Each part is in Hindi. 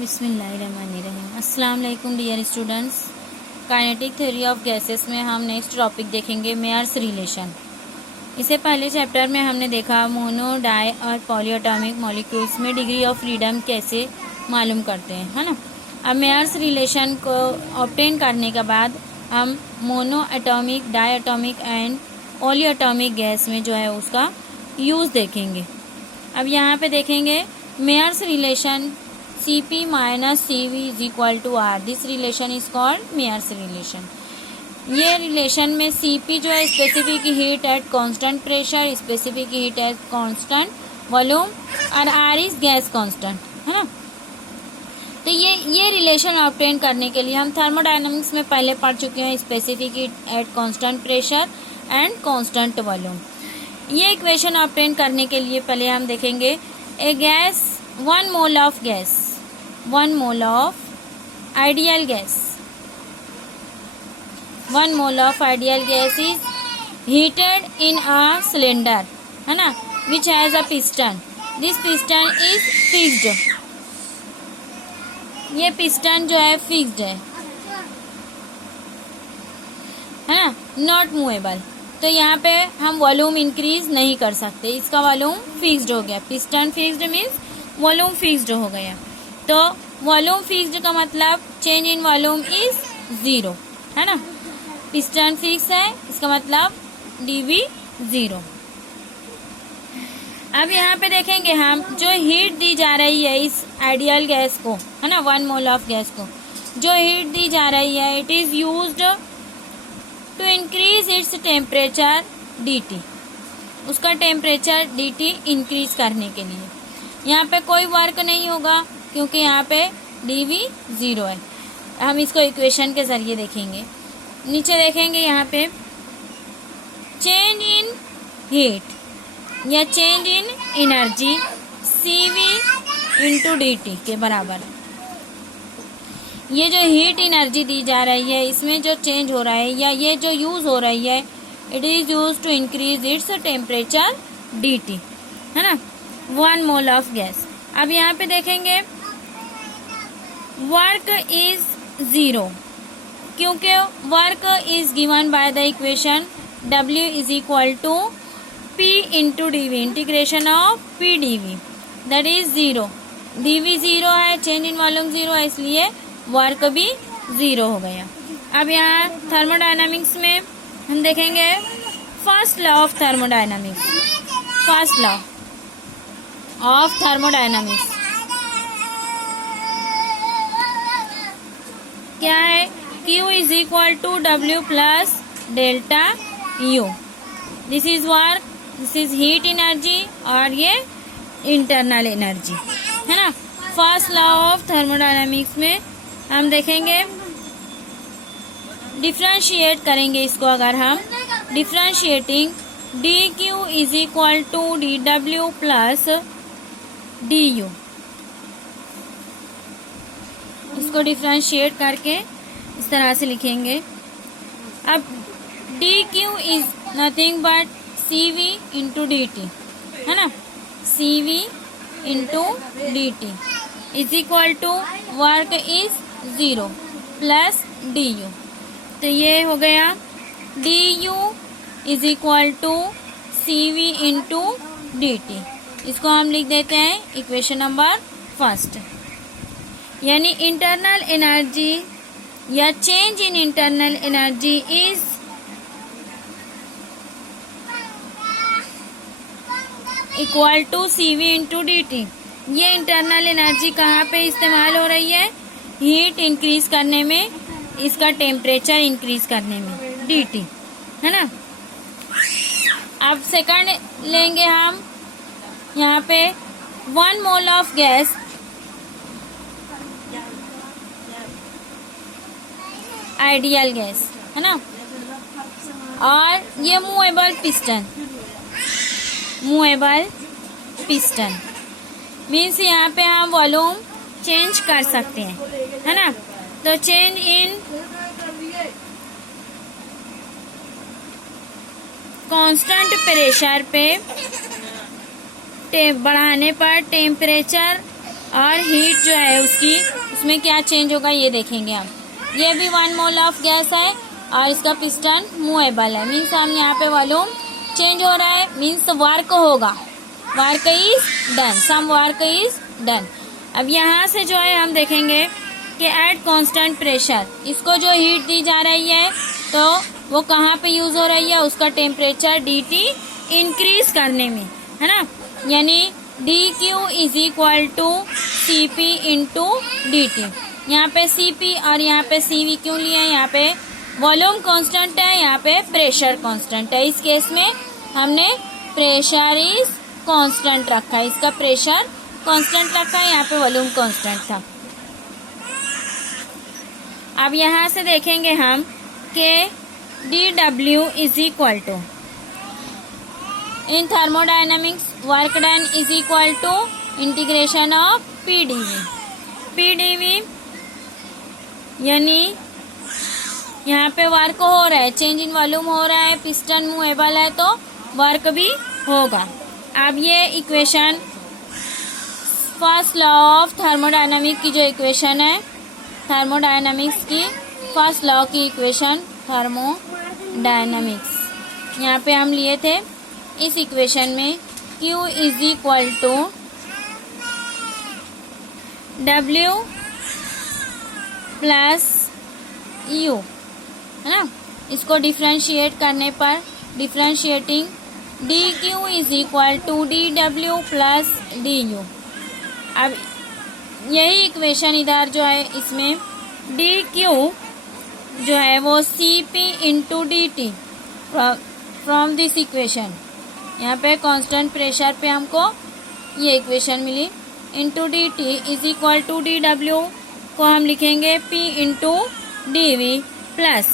बिस्मिल्लाहिर्रहमानिर्रहीम। अस्सलाम वालेकुम dear students. Kinetic theory of gases में हम नेक्स्ट टॉपिक देखेंगे मेयर्स रिलेशन। इससे पहले चैप्टर में हमने देखा मोनो, डाई और पॉलीएटॉमिक मॉलिक्यूल्स में डिग्री ऑफ फ्रीडम कैसे मालूम करते हैं, है ना। अब मेयर्स रिलेशन को ऑब्टेन करने के बाद हम mono atomic, di atomic and polyatomic gas में जो है उसका यूज़ देखेंगे। अब यहाँ पे देखेंगे Mayer's relation Cp minus Cv is equal to R. This relation is called Meier's relation. ये रिलेशन में Cp जो है specific heat at constant pressure, specific heat at constant volume और R इज गैस कांस्टेंट, है ना। तो ये रिलेशन ऑब्टेन करने के लिए हम थर्मोडायनामिक्स में पहले पढ़ चुके हैं specific heat at constant pressure and constant volume. ये इक्वेशन ऑब्टेन करने के लिए पहले हम देखेंगे a gas 1 mole of gas, 1 mole of ideal gas, 1 mole of ideal gas is heated in a cylinder, है ना, which has a piston. This piston is fixed. ये piston जो है fixed है ना, not movable. तो यहाँ पे हम वॉल्यूम इंक्रीज नहीं कर सकते, इसका वॉल्यूम फिक्स्ड हो गया। Piston fixed means volume fixed हो गया। तो वॉल्यूम फिक्स्ड का मतलब चेंज इन वॉल्यूम इज 0, है ना। पिस्टन फिक्स है, इसका मतलब dV 0। अब यहाँ पे देखेंगे हम जो हीट दी जा रही है इस आइडियल गैस को, है ना, 1 मोल ऑफ गैस को जो हीट दी जा रही है, it is used to increase its temperature dt, उसका टेम्परेचर dt इंक्रीज करने के लिए। यहाँ पे कोई वर्क नहीं होगा क्योंकि यहाँ पे dV 0 है। हम इसको इक्वेशन के जरिए देखेंगे। नीचे देखेंगे यहाँ पे चेंज इन हीट या चेंज इन एनर्जी Cv इंटू dt के बराबर। ये जो हीट एनर्जी दी जा रही है इसमें जो चेंज हो रहा है या ये जो यूज हो रही है, it is use to increase its temperature dt, है ना, 1 मोल ऑफ गैस। अब यहाँ पे देखेंगे वर्क इज 0 क्योंकि work is given by the equation W is equal to P into dV, integration of P dV, that is 0। dV 0 है, चेंज इन वॉल्यूम 0 है, इसलिए वर्क भी 0 हो गया। अब यहाँ थर्मोडायनामिक्स में हम देखेंगे first law of thermodynamics, first law of thermodynamics क्या है, Q is equal to W plus delta U। This is work, this is heat energy और ये इंटरनल एनर्जी, है ना। फर्स्ट लॉ ऑफ थर्मोडायनामिक्स में हम देखेंगे डिफ्रेंशिएट करेंगे इसको। अगर हम differentiating dQ is equal to dW plus du, इसको डिफ्रेंशिएट करके इस तरह से लिखेंगे। अब dQ is nothing but Cv into dt, है ना, Cv into dt is equal to work is 0 plus du। तो ये हो गया du is equal to Cv into dt। इसको हम लिख देते हैं इक्वेशन नंबर फर्स्ट, यानी इंटरनल एनर्जी या change in internal energy is equal to Cv into dt। ये इंटरनल एनर्जी कहाँ पे इस्तेमाल हो रही है, हीट इंक्रीज करने में, इसका टेम्परेचर इंक्रीज करने में, dt, है ना। अब सेकंड लेंगे हम यहाँ पे 1 mole of gas, ideal gas, है ना, और ये movable piston, movable piston means यहाँ पे हम वॉल्यूम चेंज कर सकते हैं, है ना। तो चेंज इन कांस्टेंट प्रेशर पे बढ़ाने पर टेम्परेचर और हीट जो है उसकी, उसमें क्या चेंज होगा ये देखेंगे हम। ये भी 1 मोल ऑफ गैस है और इसका पिस्टन मूवेबल है, मीन्स हम यहाँ पे वॉल्यूम चेंज हो रहा है, मीन्स वर्क होगा, work is done, some work is done. अब यहाँ से जो है हम देखेंगे कि एट कांस्टेंट प्रेशर, इसको जो हीट दी जा रही है तो वो कहाँ पे यूज हो रही है, उसका टेम्परेचर dt इंक्रीज करने में, है ना, यानी dq is equal to cp into dt। यहाँ पे cp और यहाँ पे cv क्यों लिए हैं, यहाँ पे वॉल्यूम कांस्टेंट है, यहाँ पे प्रेशर कांस्टेंट है। इस केस में हमने प्रेशर इज कांस्टेंट रखा है, इसका प्रेशर कांस्टेंट रखा है, यहाँ पे वॉल्यूम कांस्टेंट था। अब यहाँ से देखेंगे हम कि dw is equal to, in thermodynamics work done is equal to integration of pdv यानी यहाँ पे वर्क हो रहा है, चेंज इन वॉल्यूम हो रहा है, पिस्टन मूवेबल है तो वर्क भी होगा। अब ये equation first law of thermodynamics की जो इक्वेशन है, थर्मोडायनामिक्स की फर्स्ट लॉ की इक्वेशन थर्मोडायनामिक्स, यहाँ पे हम लिए थे। इस इक्वेशन में Q is equal to W plus U, है ना, इसको डिफ्रेंशिएट करने पर differentiating dQ is equal to dW plus du। अब यही इक्वेशन इधर जो है, इसमें dQ जो है वो Cp into dt from this equation, यहाँ पे कांस्टेंट प्रेशर पे हमको ये इक्वेशन मिली, into dt is equal to dW को हम लिखेंगे P into dV plus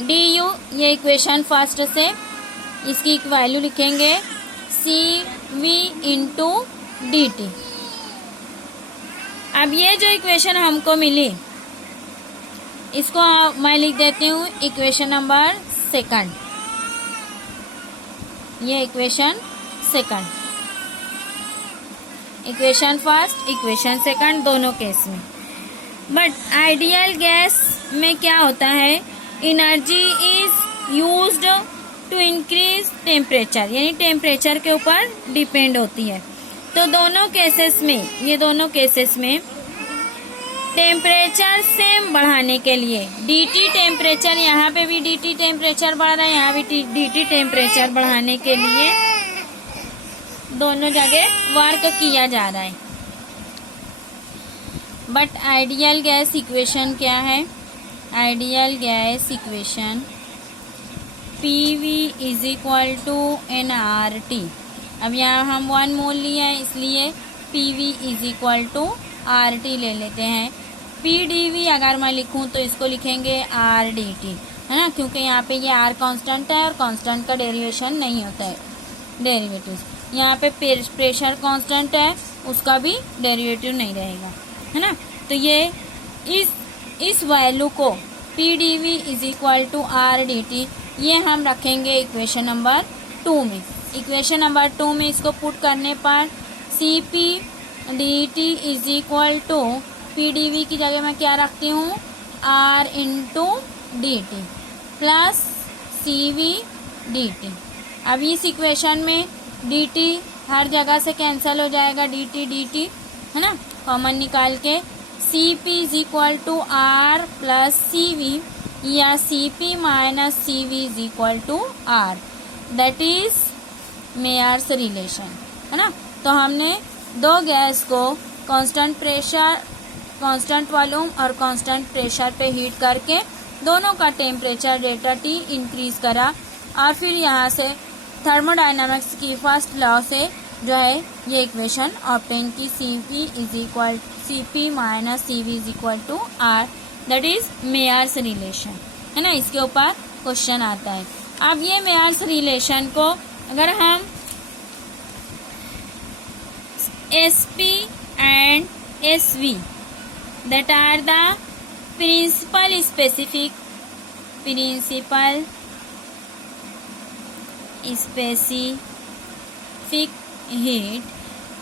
du, ये इक्वेशन फर्स्ट से इसकी वैल्यू लिखेंगे Cv इंटू dt। अब ये जो इक्वेशन हमको मिली इसको मैं लिख देती हूँ इक्वेशन नंबर सेकंड, ये equation second, equation first equation second दोनों केस में। बट आइडियल गैस में क्या होता है, energy is used to increase temperature, यानी टेम्परेचर के ऊपर डिपेंड होती है। तो दोनों केसेस में, ये दोनों केसेस में टेम्परेचर सेम बढ़ाने के लिए dt टेम्परेचर, यहाँ पे भी dt टेम्परेचर बढ़ रहा है, यहाँ भी dt टेम्परेचर बढ़ाने के लिए दोनों जगह वर्क किया जा रहा है। बट आइडियल गैस इक्वेशन क्या है, ideal gas equation PV is equal to nRT। अब यहाँ हम 1 मोल लिया है इसलिए PV is equal to RT ले लेते हैं। PdV अगर मैं लिखूं तो इसको लिखेंगे RdT, है ना, क्योंकि यहाँ पे ये R कांस्टेंट है और कांस्टेंट का डेरिवेशन नहीं होता है, डेरिवेटिव। यहाँ पे प्रेशर कांस्टेंट है, उसका भी डेरिवेटिव नहीं रहेगा, है ना। तो ये इस वैल्यू को PdV is equal to RdT ये हम रखेंगे इक्वेशन नंबर 2 में। इक्वेशन नंबर 2 में इसको पुट करने पर Cp dt is equal to PdV की जगह मैं क्या रखती हूँ, R into dt plus Cv dt। अब इस इक्वेशन में dt हर जगह से कैंसिल हो जाएगा, dt है ना, कॉमन निकाल के Cp is equal to R plus Cv या Cp minus Cv is equal to R, that is Mayer's relation, है ना। तो हमने दो गैस को कांस्टेंट प्रेशर, कांस्टेंट वॉल्यूम और कांस्टेंट प्रेशर पे हीट करके दोनों का टेम्परेचर डेल्टा T इंक्रीज करा और फिर यहाँ से थर्मोडायनामिक्स की फर्स्ट लॉ से जो है ये इक्वेशन ऑब्टेन की Cp minus Cv is equal to R, that is Mayer's relation, है ना। इसके ऊपर क्वेश्चन आता है। अब ये मेयर्स रिलेशन को अगर हम Sp and Sv that are the principal specific heat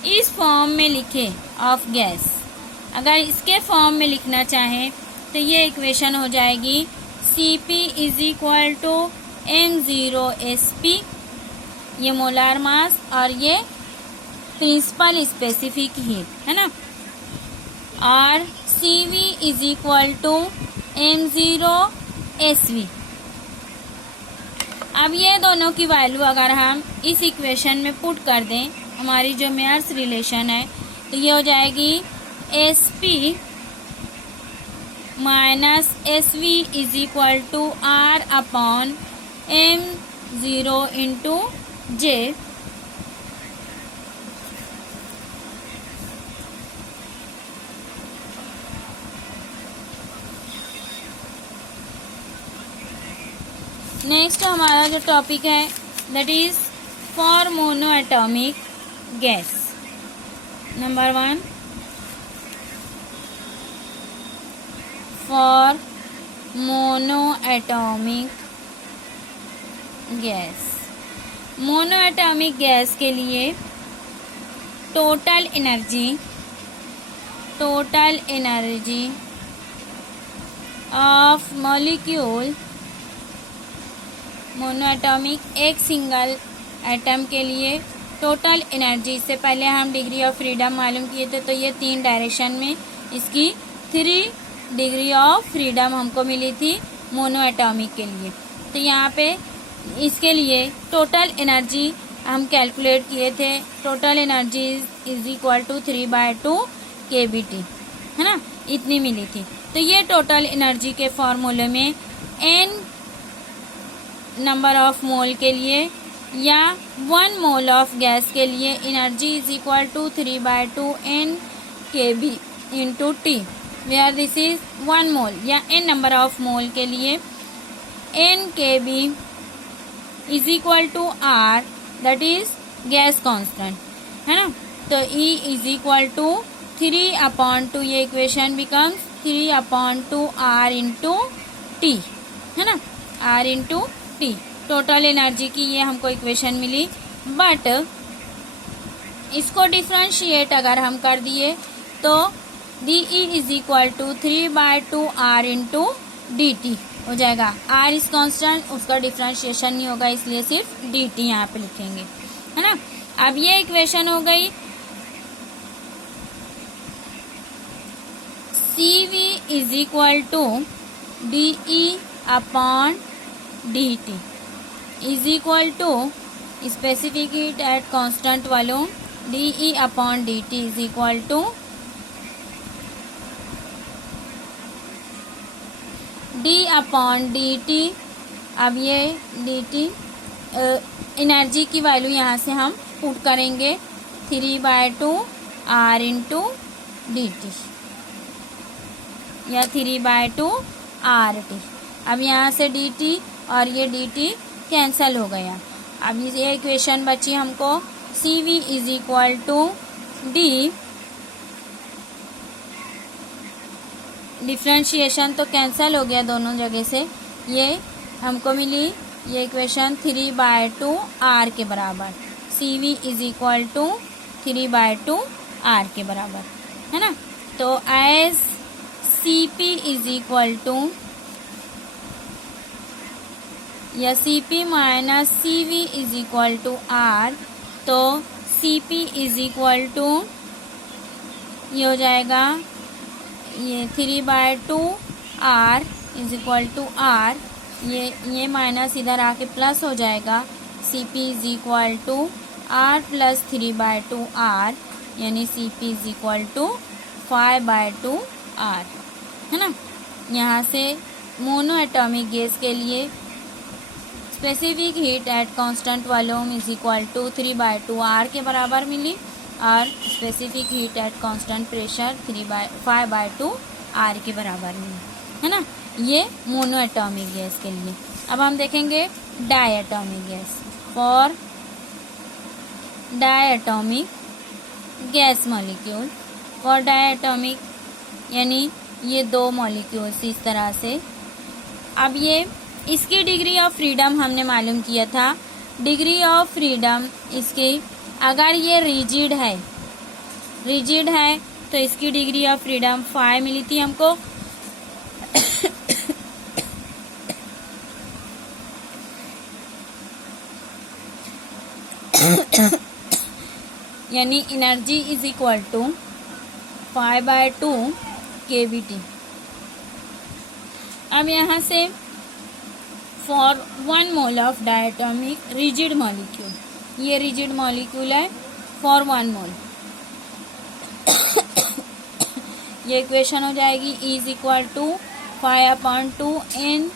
इस फॉर्म में लिखे ऑफ गैस, अगर इसके फॉर्म में लिखना चाहें तो ये इक्वेशन हो जाएगी Cp is equal to m0Sp, ये मोलार मास और ये प्रिंसिपल स्पेसिफिक हीट है ना, और Cv is equal to m0Sv। अब ये दोनों की वैल्यू अगर हम इस इक्वेशन में पुट कर दें, हमारी जो मेयर्स रिलेशन है, तो ये हो जाएगी Sp minus Sv is equal to R upon m0 into J। Next हमारा जो टॉपिक है that is for monoatomic gas. Number 1, for monoatomic gas. Monoatomic gas के लिए total energy of molecule, monoatomic एक सिंगल एटम के लिए टोटल एनर्जी, से पहले हम डिग्री ऑफ फ्रीडम मालूम किए थे, तो ये 3 डायरेक्शन में इसकी 3 डिग्री ऑफ फ्रीडम हमको मिली थी मोनो एटॉमिक के लिए। तो यहाँ पे इसके लिए टोटल एनर्जी हम कैलकुलेट किए थे, total energy is equal to 3/2 kBT है ना, इतनी मिली थी। तो ये टोटल एनर्जी के फॉर्मूले में n नंबर ऑफ मोल के लिए या 1 मोल ऑफ गैस के लिए energy is equal to 3/2 n kB into T, where this is 1 mole, या n नंबर ऑफ मोल के लिए n kB is equal to R, that is gas constant है ना। तो E इज इक्वल टू 3/2, ये equation becomes 3/2 R into T है ना, R into T। Total energy की ये हमको इक्वेशन मिली, बट इसको डिफ्रेंशिएट अगर हम कर दिए तो D E is equal to 3/2 R into D T हो जाएगा। R इज कांस्टेंट, उसका डिफ्रेंशिएशन नहीं होगा, इसलिए सिर्फ डी टी यहाँ पे लिखेंगे है ना। अब ये इक्वेशन हो गई CV is equal to D E upon D T is equal to specific heat at constant volume D E upon D T is equal to D upon D T. अब ये डी टी एनर्जी की वैल्यू यहाँ से हम पुट करेंगे 3/2 R इंटू डी टी या 3/2 RT। अब यहाँ से डी टी और ये डी टी कैंसल हो गया। अब ये इक्वेशन बची हमको CV is equal to D, differentiation तो कैंसल हो गया दोनों जगह से, ये हमको मिली ये इक्वेशन 3/2 R के बराबर, CV is equal to 3/2 R के बराबर है ना। तो as CP is equal to या CP minus CV is equal to R, तो CP इज इक्वल टू ये हो जाएगा ये 3/2 R is equal to R, ये माइनस इधर आके प्लस हो जाएगा, CP is equal to R plus 3/2 R, यानी CP is equal to 5/2 R है ना। यहाँ से मोनो एटॉमिक गैस के लिए specific heat at constant volume is equal to 3/2 R के बराबर मिली, और specific heat at constant pressure 5/2 R के बराबर मिली है ना। ये मोनो एटॉमिक गैस के लिए। अब हम देखेंगे diatomic gas. For diatomic gas molecule, for diatomic यानी ये 2 मॉलिक्यूल्स इस तरह से। अब ये इसकी डिग्री ऑफ फ्रीडम हमने मालूम किया था, डिग्री ऑफ फ्रीडम इसकी अगर ये रिजिड है रिजिड है तो इसकी डिग्री ऑफ फ्रीडम 5 मिली थी हमको। यानी energy is equal to 5/2 kBT। अब यहाँ से for 1 mole of diatomic rigid molecule, ये रिजिड मॉलिक्यूल है फॉर 1 मोल, ये इक्वेशन हो जाएगी is equal to 5/2 n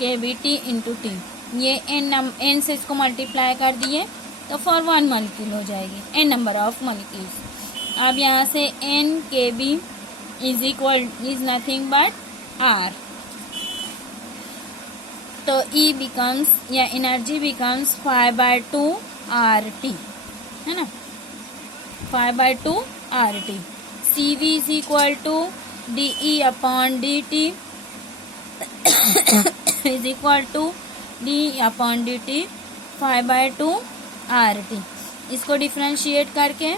kBT into T. ये n से इसको मल्टीप्लाई कर दिए तो फॉर 1 मॉलिक्यूल हो जाएगी n नंबर ऑफ मॉलिक्यूल्स। अब यहाँ से n kb is nothing but r, तो E बिकम्स या एनर्जी बिकम्स 5/2 RT, है ना, 5/2 RT। CV is equal to DE upon DT is equal to D upon DT 5/2 RT। इसको डिफ्रेंशिएट करके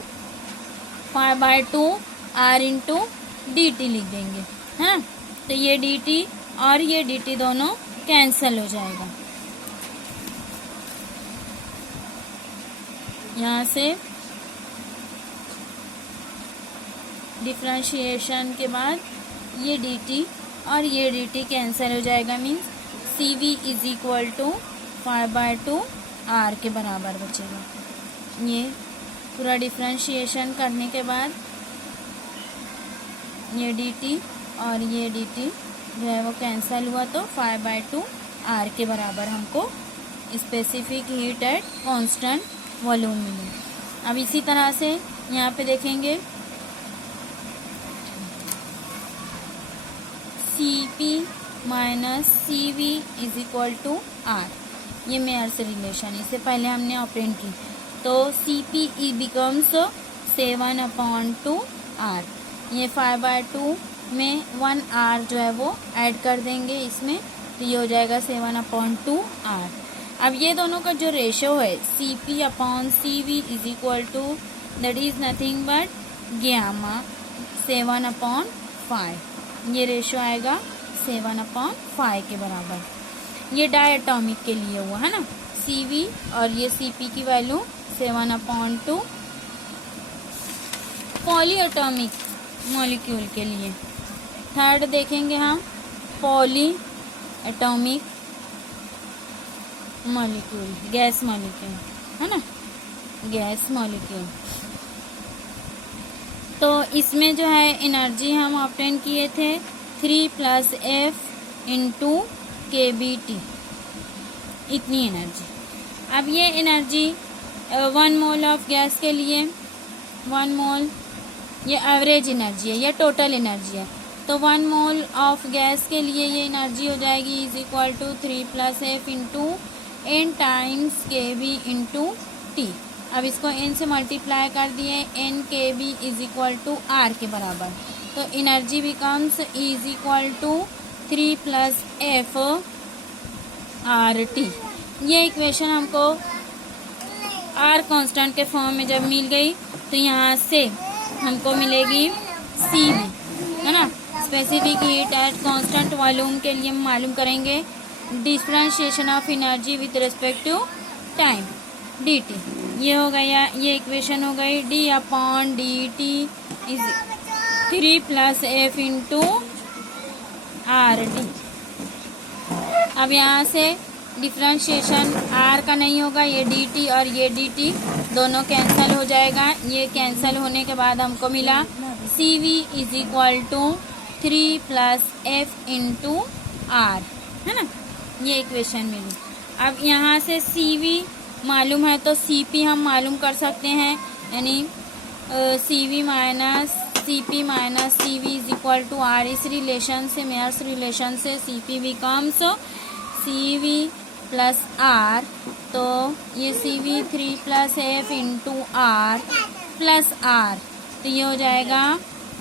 5/2 R इंटू DT लिख देंगे, हाँ। तो ये DT और ये DT दोनों कैंसल हो जाएगा। यहाँ से डिफ्रेंशिएशन के बाद ये DT और ये DT कैंसल हो जाएगा, means CV is equal to 5/2 R के बराबर बचेगा। ये पूरा डिफ्रेंशिएशन करने के बाद ये DT और ये DT जो है वो कैंसल हुआ तो 5/2 R के बराबर हमको specific heat at constant volume मिली। अब इसी तरह से यहाँ पे देखेंगे Cp minus CV is equal to R, ये मेयर्स रिलेशन, इससे पहले हमने ऑपरेंड की, तो Cp ई बिकम्स 7/2 R। ये 5/2 में 1 R जो है वो ऐड कर देंगे इसमें, तो ये हो जाएगा 7/2 R। अब ये दोनों का जो रेशो है Cp upon CV is equal to that is nothing but gamma 7/5, ये रेशो आएगा 7/5 के बराबर। ये डायटोमिक के लिए हुआ है ना, CV और ये Cp की वैल्यू 7/2। पॉलीएटॉमिक मॉलिक्यूल के लिए थर्ड देखेंगे हम poly atomic molecule, gas molecule, है ना, गैस मॉलिक्यूल। तो इसमें जो है एनर्जी हम ऑब्टेन किए थे 3 + F इंटू kBT, इतनी एनर्जी। अब ये एनर्जी 1 मोल ऑफ गैस के लिए 1 मोल ये एवरेज एनर्जी है, ये टोटल एनर्जी है, तो 1 मोल ऑफ गैस के लिए ये एनर्जी हो जाएगी is equal to 3 + F into n times kB into T। अब इसको n से मल्टीप्लाई कर दिए, n kB is equal to R के बराबर, तो energy becomes is equal to 3 + F RT। ये इक्वेशन हमको R कांस्टेंट के फॉर्म में जब मिल गई तो यहाँ से हमको मिलेगी CV, है ना, specific heat at constant volume के लिए हम मालूम करेंगे differentiation of energy with respect to time dt। ये हो गया, ये इक्वेशन हो गई d/dt is 3 + F into RT। अब यहाँ से डिफरेंशिएशन R का नहीं होगा, ये dt और ये dt दोनों कैंसल हो जाएगा। ये कैंसल होने के बाद हमको मिला CV is equal to 3 + F into R, है ना, ये इक्वेशन मिली। अब यहाँ से CV मालूम है तो CP हम मालूम कर सकते हैं, यानी CV minus CP minus CV is equal to R। इस रिलेशन से, मेयर्स रिलेशन से CP बिकम्स CV + R, तो ये CV 3 + F into R plus R, तो ये हो जाएगा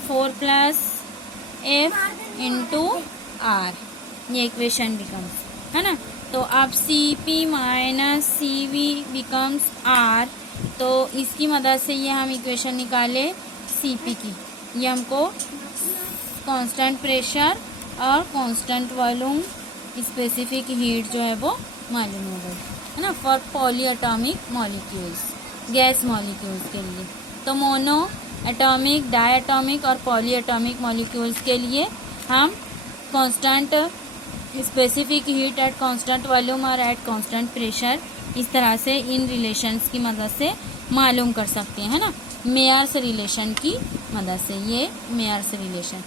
4 + F इंटू R, ये इक्वेशन बिकम्स, है ना। तो अब CP minus CV becomes R तो इसकी मदद से ये हम इक्वेशन निकाले सीपी की। ये हमको कांस्टेंट प्रेशर और कांस्टेंट वॉल्यूम स्पेसिफिक हीट जो है वो मालूम हो गई है ना, for poly atomic molecules, gas molecules के लिए। तो मोनो एटॉमिक, डाई एटॉमिक और पॉली एटॉमिक मॉलिक्यूल्स के लिए हम constant specific heat at constant volume और एट कांस्टेंट प्रेशर इस तरह से इन रिलेशंस की मदद से मालूम कर सकते हैं ना, मेयर्स रिलेशन की मदद से। ये मेयर्स रिलेशन